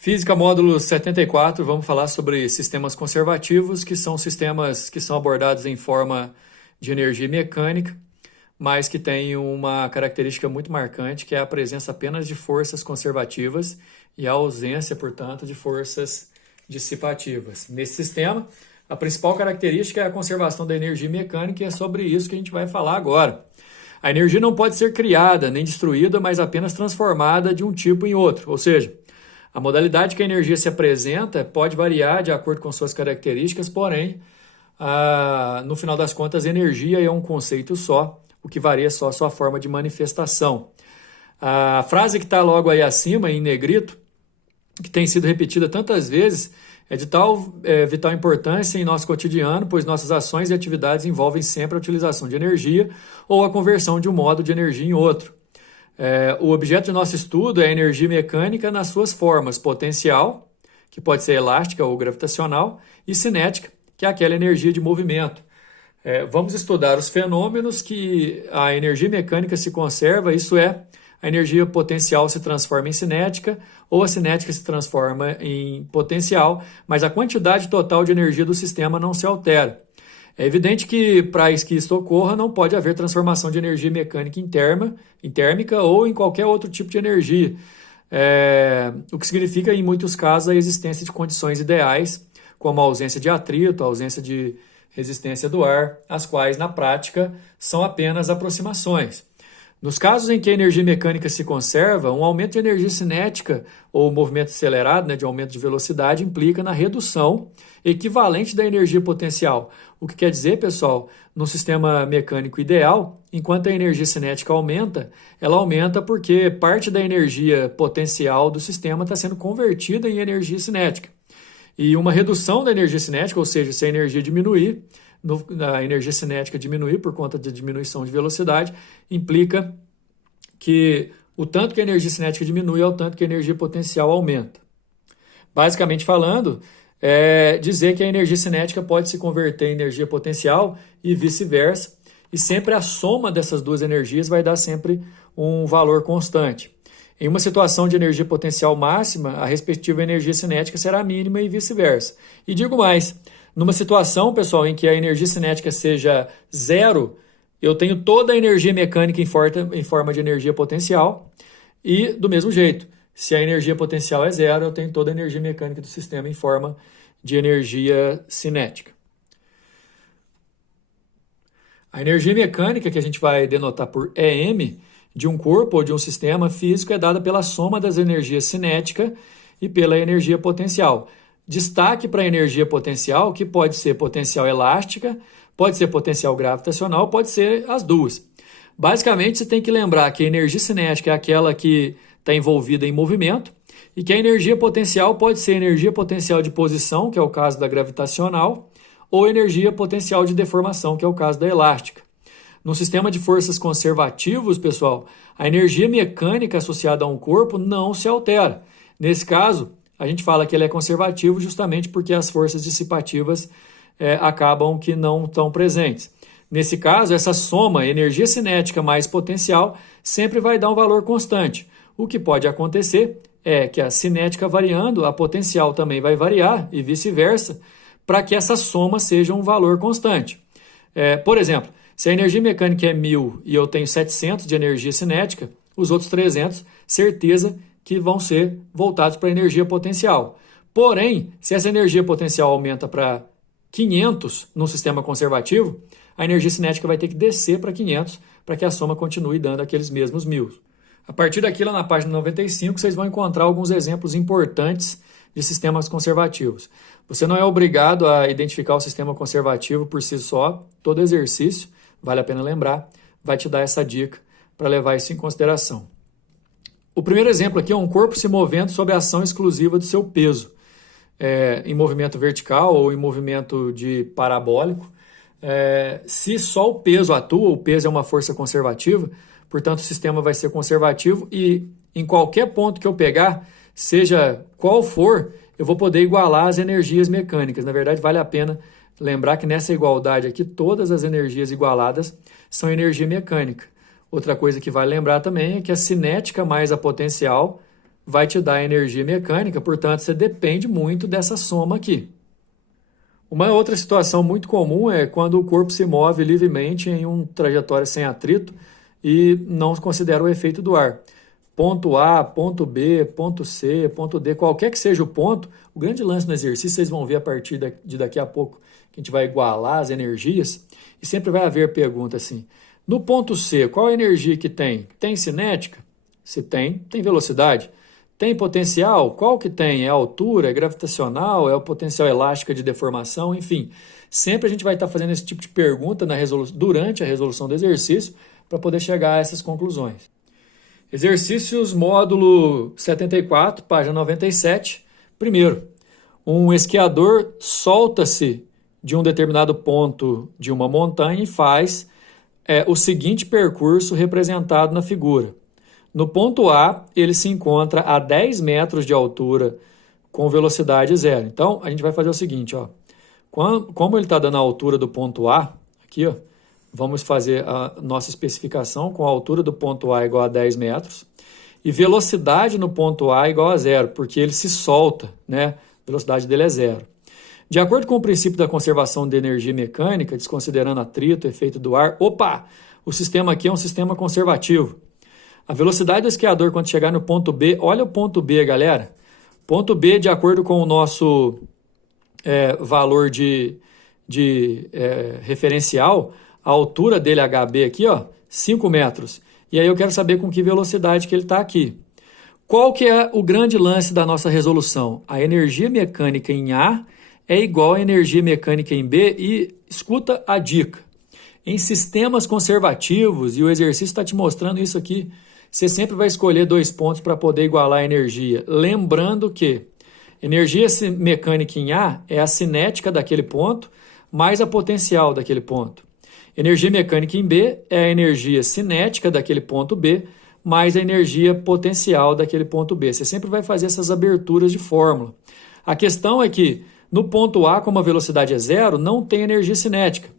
Física módulo 74, vamos falar sobre sistemas conservativos, que são sistemas que são abordados em forma de energia mecânica, mas que têm uma característica muito marcante, que é a presença apenas de forças conservativas e a ausência, portanto, de forças dissipativas. Nesse sistema, a principal característica é a conservação da energia mecânica e é sobre isso que a gente vai falar agora. A energia não pode ser criada nem destruída, mas apenas transformada de um tipo em outro, ou seja, a modalidade que a energia se apresenta pode variar de acordo com suas características, porém, no final das contas, energia é um conceito só, o que varia só a sua forma de manifestação. A frase que está logo aí acima, em negrito, que tem sido repetida tantas vezes, é de tal vital importância em nosso cotidiano, pois nossas ações e atividades envolvem sempre a utilização de energia ou a conversão de um modo de energia em outro. O objeto de nosso estudo é a energia mecânica nas suas formas potencial, que pode ser elástica ou gravitacional, e cinética, que é aquela energia de movimento. Vamos estudar os fenômenos que a energia mecânica se conserva, isso é, a energia potencial se transforma em cinética ou a cinética se transforma em potencial, mas a quantidade total de energia do sistema não se altera. É evidente que para que isso ocorra não pode haver transformação de energia mecânica em térmica ou em qualquer outro tipo de energia, o que significa em muitos casos a existência de condições ideais, como a ausência de atrito, a ausência de resistência do ar, as quais na prática são apenas aproximações. Nos casos em que a energia mecânica se conserva, um aumento de energia cinética ou movimento acelerado, de aumento de velocidade, implica na redução equivalente da energia potencial. O que quer dizer, pessoal, no sistema mecânico ideal, enquanto a energia cinética aumenta, ela aumenta porque parte da energia potencial do sistema está sendo convertida em energia cinética. E uma redução da energia cinética, ou seja, se a energia diminuir, a energia cinética diminuir por conta da diminuição de velocidade, implica que o tanto que a energia cinética diminui é o tanto que a energia potencial aumenta. Basicamente falando, dizer que a energia cinética pode se converter em energia potencial e vice-versa, e sempre a soma dessas duas energias vai dar sempre um valor constante. Em uma situação de energia potencial máxima, a respectiva energia cinética será mínima e vice-versa. E digo mais, numa situação, pessoal, em que a energia cinética seja zero, eu tenho toda a energia mecânica em forma de energia potencial e, do mesmo jeito, se a energia potencial é zero, eu tenho toda a energia mecânica do sistema em forma de energia cinética. A energia mecânica, que a gente vai denotar por EM, de um corpo ou de um sistema físico é dada pela soma das energias cinética e pela energia potencial. Destaque para a energia potencial, que pode ser potencial elástica, pode ser potencial gravitacional, pode ser as duas. Basicamente, você tem que lembrar que a energia cinética é aquela que está envolvida em movimento e que a energia potencial pode ser energia potencial de posição, que é o caso da gravitacional, ou energia potencial de deformação, que é o caso da elástica. No sistema de forças conservativos, pessoal, a energia mecânica associada a um corpo não se altera. Nesse caso, a gente fala que ele é conservativo justamente porque as forças dissipativas acabam que não estão presentes. Nesse caso, essa soma energia cinética mais potencial sempre vai dar um valor constante. O que pode acontecer é que a cinética variando, a potencial também vai variar e vice-versa, para que essa soma seja um valor constante. Por exemplo, se a energia mecânica é 1.000 e eu tenho 700 de energia cinética, os outros 300, certeza que vão ser voltados para a energia potencial. Porém, se essa energia potencial aumenta para 500 no sistema conservativo, a energia cinética vai ter que descer para 500 para que a soma continue dando aqueles mesmos 1.000. A partir daqui, lá na página 95, vocês vão encontrar alguns exemplos importantes de sistemas conservativos. Você não é obrigado a identificar o sistema conservativo por si só, todo exercício, vale a pena lembrar, vai te dar essa dica para levar isso em consideração. O primeiro exemplo aqui é um corpo se movendo sob a ação exclusiva do seu peso, em movimento vertical ou em movimento de parabólico. Se só o peso atua, o peso é uma força conservativa, portanto o sistema vai ser conservativo e em qualquer ponto que eu pegar, seja qual for, eu vou poder igualar as energias mecânicas. Na verdade, vale a pena lembrar que nessa igualdade aqui, todas as energias igualadas são energia mecânica. Outra coisa que vale lembrar também é que a cinética mais a potencial vai te dar energia mecânica, portanto, você depende muito dessa soma aqui. Uma outra situação muito comum é quando o corpo se move livremente em uma trajetória sem atrito e não considera o efeito do ar. Ponto A, ponto B, ponto C, ponto D, qualquer que seja o ponto, o grande lance no exercício, vocês vão ver a partir de daqui a pouco, que a gente vai igualar as energias, e sempre vai haver pergunta assim, no ponto C, qual a energia que tem? Tem cinética? Se tem, tem velocidade. Tem potencial? Qual que tem? É a altura, é gravitacional, é o potencial elástico de deformação, enfim. Sempre a gente vai estar fazendo esse tipo de pergunta durante a resolução do exercício para poder chegar a essas conclusões. Exercícios módulo 74, página 97. Primeiro, um esquiador solta-se de um determinado ponto de uma montanha e faz o seguinte percurso representado na figura. No ponto A, ele se encontra a 10 metros de altura com velocidade zero. Então, a gente vai fazer o seguinte, ó. Como ele está dando a altura do ponto A, aqui, ó, vamos fazer a nossa especificação com a altura do ponto A igual a 10 metros e velocidade no ponto A igual a zero, porque ele se solta, né? A velocidade dele é zero. De acordo com o princípio da conservação de energia mecânica, desconsiderando atrito, efeito do ar, o sistema aqui é um sistema conservativo. A velocidade do esquiador quando chegar no ponto B, olha o ponto B, galera. Ponto B, de acordo com o nosso valor de referencial, a altura dele, HB aqui, ó, 5 metros. E aí eu quero saber com que velocidade que ele está aqui. Qual que é o grande lance da nossa resolução? A energia mecânica em A é igual à energia mecânica em B e escuta a dica. Em sistemas conservativos, e o exercício está te mostrando isso aqui, você sempre vai escolher 2 pontos para poder igualar a energia. Lembrando que energia mecânica em A é a cinética daquele ponto mais a potencial daquele ponto. Energia mecânica em B é a energia cinética daquele ponto B mais a energia potencial daquele ponto B. Você sempre vai fazer essas aberturas de fórmula. A questão é que no ponto A, como a velocidade é zero, não tem energia cinética,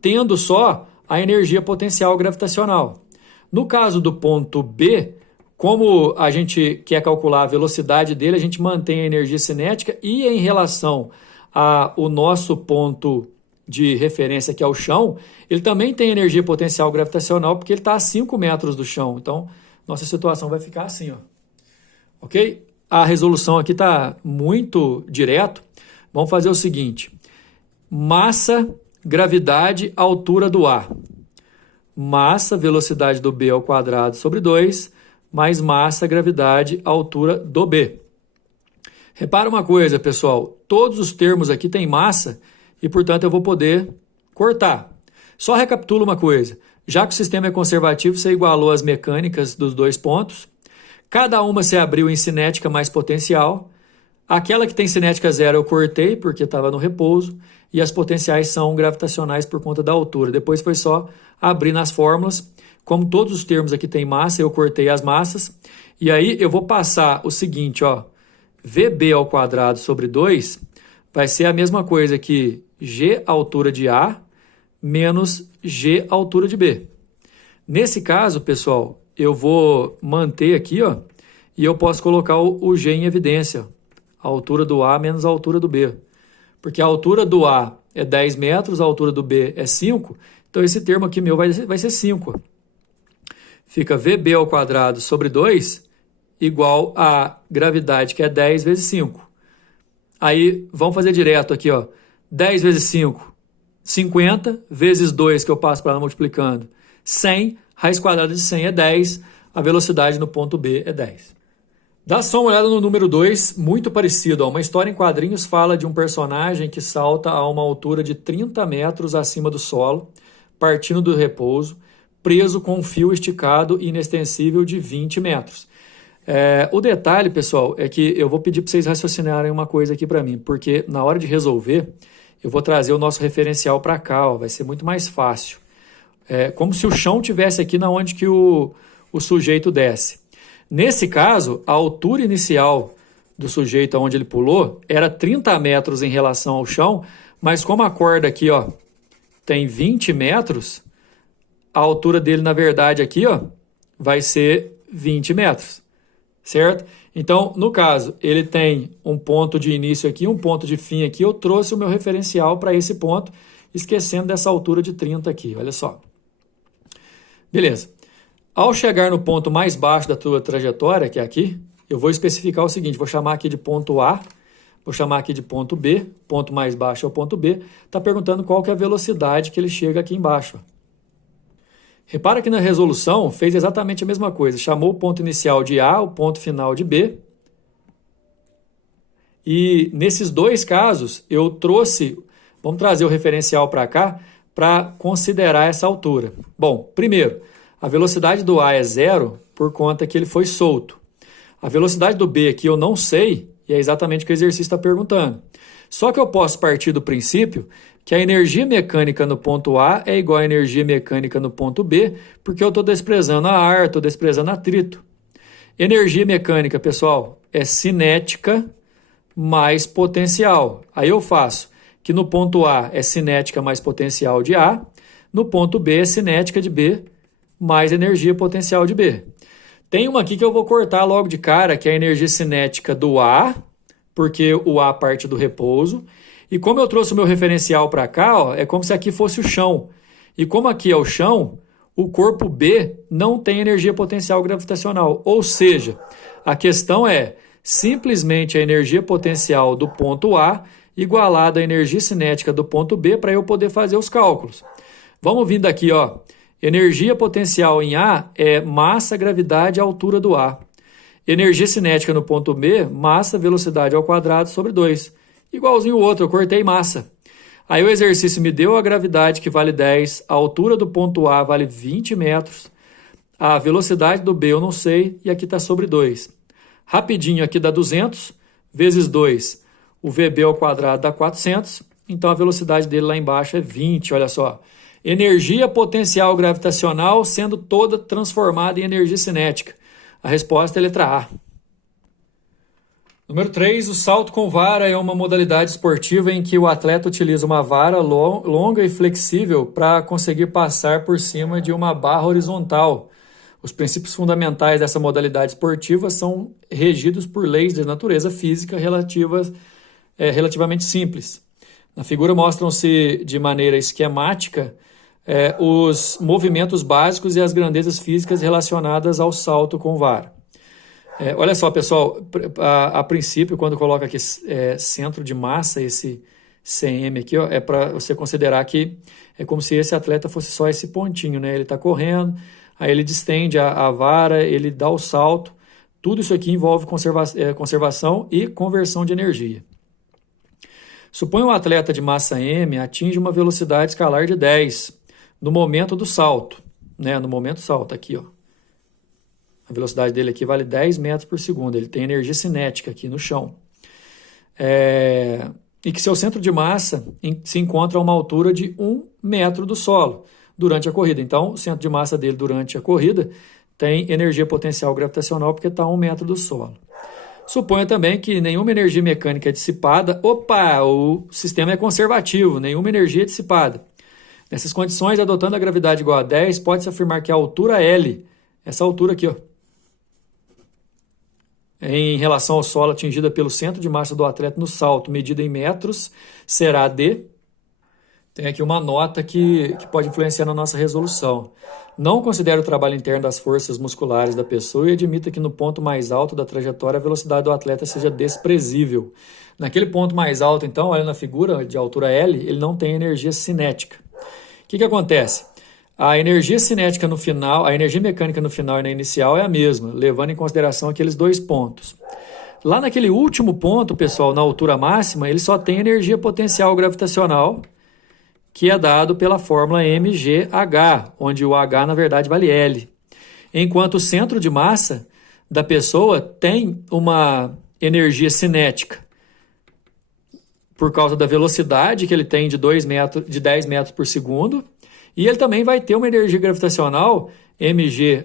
tendo só a energia potencial gravitacional. No caso do ponto B, como a gente quer calcular a velocidade dele, a gente mantém a energia cinética e em relação ao nosso ponto de referência, que é o chão, ele também tem energia potencial gravitacional porque ele está a 5 metros do chão. Então, nossa situação vai ficar assim, ó. Ok? A resolução aqui está muito direto. Vamos fazer o seguinte. Massa, gravidade, altura do A. Massa, velocidade do B ao quadrado sobre 2, mais massa, gravidade, altura do B. Repara uma coisa, pessoal. Todos os termos aqui têm massa e, portanto, eu vou poder cortar. Só recapitula uma coisa. Já que o sistema é conservativo, você igualou as mecânicas dos 2 pontos. Cada uma você abriu em cinética mais potencial. Aquela que tem cinética zero eu cortei porque estava no repouso. E as potenciais são gravitacionais por conta da altura. Depois foi só abrir nas fórmulas. Como todos os termos aqui têm massa, eu cortei as massas. E aí eu vou passar o seguinte, ó. VB ao quadrado sobre 2 vai ser a mesma coisa que G altura de A menos G altura de B. Nesse caso, pessoal, eu vou manter aqui, ó, e eu posso colocar o G em evidência. A altura do A menos a altura do B. Porque a altura do A é 10 metros, a altura do B é 5, então esse termo aqui meu vai ser 5. Fica VB ao quadrado sobre 2 igual a gravidade, que é 10 vezes 5. Aí, vamos fazer direto aqui, ó. 10 vezes 5, 50, vezes 2, que eu passo para lá multiplicando, 100, raiz quadrada de 100 é 10, a velocidade no ponto B é 10. Dá só uma olhada no número 2, muito parecido. Ó. Uma história em quadrinhos fala de um personagem que salta a uma altura de 30 metros acima do solo, partindo do repouso, preso com um fio esticado e inextensível de 20 metros. O detalhe, pessoal, é que eu vou pedir para vocês raciocinarem uma coisa aqui para mim, porque na hora de resolver, eu vou trazer o nosso referencial para cá, ó, vai ser muito mais fácil. Como se o chão tivesse aqui na onde que o sujeito desce. Nesse caso, a altura inicial do sujeito onde ele pulou era 30 metros em relação ao chão, mas como a corda aqui, ó, tem 20 metros, a altura dele, na verdade, aqui, ó, vai ser 20 metros. certo? Então, no caso, ele tem um ponto de início aqui, um ponto de fim aqui. Eu trouxe o meu referencial para esse ponto, esquecendo dessa altura de 30 aqui, olha só. Beleza. Ao chegar no ponto mais baixo da tua trajetória, que é aqui, eu vou especificar o seguinte, vou chamar aqui de ponto A, vou chamar aqui de ponto B, ponto mais baixo é o ponto B, está perguntando qual que é a velocidade que ele chega aqui embaixo. Repara que na resolução fez exatamente a mesma coisa, chamou o ponto inicial de A, o ponto final de B, e nesses dois casos eu trouxe, vamos trazer o referencial para cá, para considerar essa altura. Bom, primeiro, a velocidade do A é zero por conta que ele foi solto. A velocidade do B aqui eu não sei, e é exatamente o que o exercício está perguntando. Só que eu posso partir do princípio que a energia mecânica no ponto A é igual à energia mecânica no ponto B, porque eu estou desprezando a ar, estou desprezando atrito. Energia mecânica, pessoal, é cinética mais potencial. Aí eu faço que no ponto A é cinética mais potencial de A, no ponto B é cinética de B mais energia potencial de B. Tem uma aqui que eu vou cortar logo de cara, que é a energia cinética do A, porque o A parte do repouso. E como eu trouxe o meu referencial para cá, ó, é como se aqui fosse o chão. E como aqui é o chão, o corpo B não tem energia potencial gravitacional. Ou seja, a questão é simplesmente a energia potencial do ponto A igualada à energia cinética do ponto B para eu poder fazer os cálculos. Vamos vindo aqui, ó. Energia potencial em A é massa, gravidade, altura do A. Energia cinética no ponto B, massa, velocidade ao quadrado sobre 2. Igualzinho o outro, eu cortei massa. Aí o exercício me deu a gravidade, que vale 10, a altura do ponto A vale 20 metros, a velocidade do B eu não sei, e aqui está sobre 2. Rapidinho aqui dá 200, vezes 2, o VB ao quadrado dá 400, então a velocidade dele lá embaixo é 20, olha só. Energia potencial gravitacional sendo toda transformada em energia cinética. A resposta é a letra A. Número 3, o salto com vara é uma modalidade esportiva em que o atleta utiliza uma vara longa e flexível para conseguir passar por cima de uma barra horizontal. Os princípios fundamentais dessa modalidade esportiva são regidos por leis de natureza física relativamente simples. Na figura mostram-se de maneira esquemática os movimentos básicos e as grandezas físicas relacionadas ao salto com vara. Olha só, pessoal, a princípio, quando coloca aqui centro de massa, esse CM aqui, ó, é para você considerar que é como se esse atleta fosse só esse pontinho, né? Ele está correndo, aí ele distende a vara, ele dá o salto. Tudo isso aqui envolve conservação e conversão de energia. Suponha um atleta de massa M atinge uma velocidade escalar de 10 no momento do salto, né? No momento do salto, aqui, ó. A velocidade dele aqui vale 10 metros por segundo. Ele tem energia cinética aqui no chão. E que seu centro de massa se encontra a uma altura de 1 metro do solo durante a corrida. Então, o centro de massa dele durante a corrida tem energia potencial gravitacional porque está a 1 metro do solo. Suponha também que nenhuma energia mecânica é dissipada. Opa, o sistema é conservativo, nenhuma energia é dissipada. Nessas condições, adotando a gravidade igual a 10, pode-se afirmar que a altura L, essa altura aqui, ó, em relação ao solo atingida pelo centro de massa do atleta no salto, medida em metros, será D. Tem aqui uma nota que pode influenciar na nossa resolução. Não considere o trabalho interno das forças musculares da pessoa e admita que no ponto mais alto da trajetória a velocidade do atleta seja desprezível. Naquele ponto mais alto, então, olha na figura de altura L, ele não tem energia cinética. O que acontece? A energia cinética no final, a energia mecânica no final e na inicial é a mesma, levando em consideração aqueles dois pontos. Lá naquele último ponto, pessoal, na altura máxima, ele só tem energia potencial gravitacional, que é dado pela fórmula mgh, onde o h, na verdade, vale L. Enquanto o centro de massa da pessoa tem uma energia cinética, por causa da velocidade que ele tem de 10 metros por segundo, e ele também vai ter uma energia gravitacional, mgh,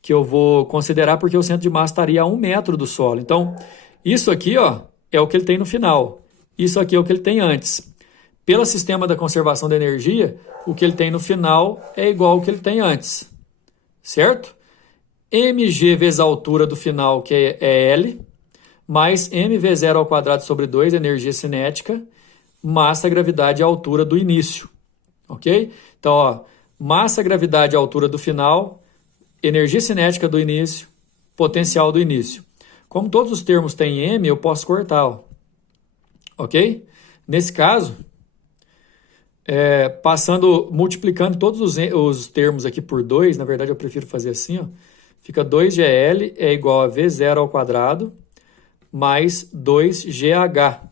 que eu vou considerar porque o centro de massa estaria a 1 metro do solo. Então, isso aqui, ó, é o que ele tem no final. Isso aqui é o que ele tem antes. Pelo sistema da conservação da energia, o que ele tem no final é igual ao que ele tem antes. Certo? mg vezes a altura do final, que é L, mais mv0 ao quadrado sobre 2, energia cinética, massa, gravidade e altura do início. Ok? Então, ó, massa, gravidade e altura do final, energia cinética do início, potencial do início. Como todos os termos têm m, eu posso cortar. Ó. Ok? Nesse caso, multiplicando todos os termos aqui por 2, na verdade eu prefiro fazer assim, ó, fica 2GL é igual a V0 ao quadrado mais 2GH,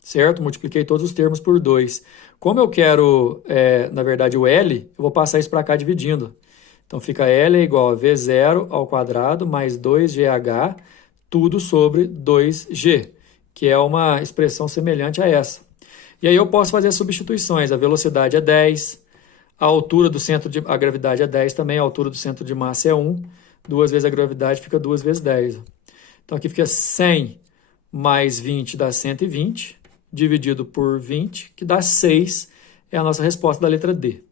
certo? Multipliquei todos os termos por 2. Como eu quero, na verdade, o L, eu vou passar isso para cá dividindo. Então fica L é igual a V0 ao quadrado mais 2GH, tudo sobre 2G, que é uma expressão semelhante a essa. E aí eu posso fazer substituições. A velocidade é 10, a altura do centro de... A gravidade é 10 também, a altura do centro de massa é 1. 2 vezes a gravidade fica 2 vezes 10. Então aqui fica 100 mais 20 dá 120, dividido por 20, que dá 6. É a nossa resposta da letra D.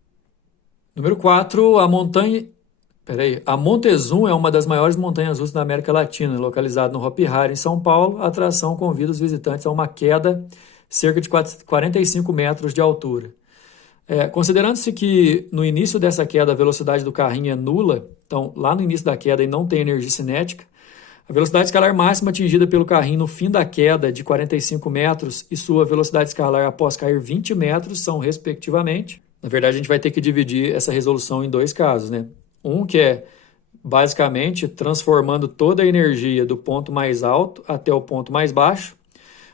Número 4, a Montezum é uma das maiores montanhas russas da América Latina, localizada no Hopi Hari, em São Paulo. A atração convida os visitantes a uma queda cerca de 45 metros de altura. Considerando-se que no início dessa queda a velocidade do carrinho é nula, então lá no início da queda e não tem energia cinética, a velocidade escalar máxima atingida pelo carrinho no fim da queda de 45 metros e sua velocidade escalar após cair 20 metros são, respectivamente. Na verdade, a gente vai ter que dividir essa resolução em 2 casos, né? Um que é, basicamente, transformando toda a energia do ponto mais alto até o ponto mais baixo.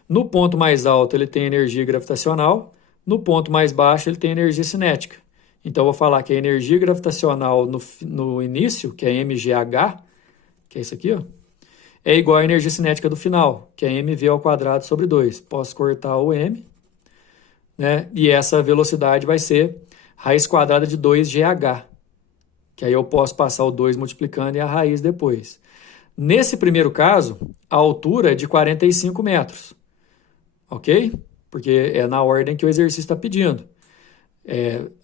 No ponto mais alto, ele tem energia gravitacional. No ponto mais baixo, ele tem energia cinética. Então, eu vou falar que a energia gravitacional no início, que é mgh, que é isso aqui, ó, é igual à energia cinética do final, que é mv ao quadrado sobre 2. Posso cortar o m, né? E essa velocidade vai ser raiz quadrada de 2gh, que aí eu posso passar o 2 multiplicando e a raiz depois. Nesse primeiro caso, a altura é de 45 metros, ok? Porque é na ordem que o exercício está pedindo.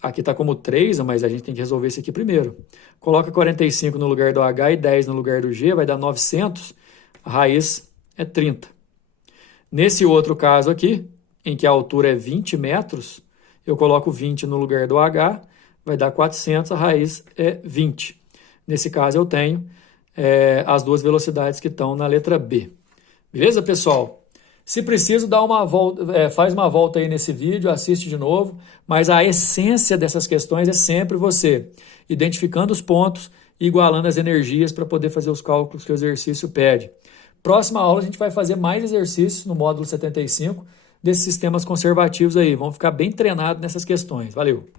Aqui está como 3, mas a gente tem que resolver isso aqui primeiro. Coloca 45 no lugar do H e 10 no lugar do G, vai dar 900, a raiz é 30. Nesse outro caso aqui, em que a altura é 20 metros, eu coloco 20 no lugar do H, vai dar 400, a raiz é 20. Nesse caso eu tenho as duas velocidades que estão na letra B. Beleza, pessoal? Se preciso, dá uma volta, faz uma volta aí nesse vídeo, assiste de novo, mas a essência dessas questões é sempre você identificando os pontos e igualando as energias para poder fazer os cálculos que o exercício pede. Próxima aula a gente vai fazer mais exercícios no módulo 75 desses sistemas conservativos aí. Vamos ficar bem treinados nessas questões. Valeu!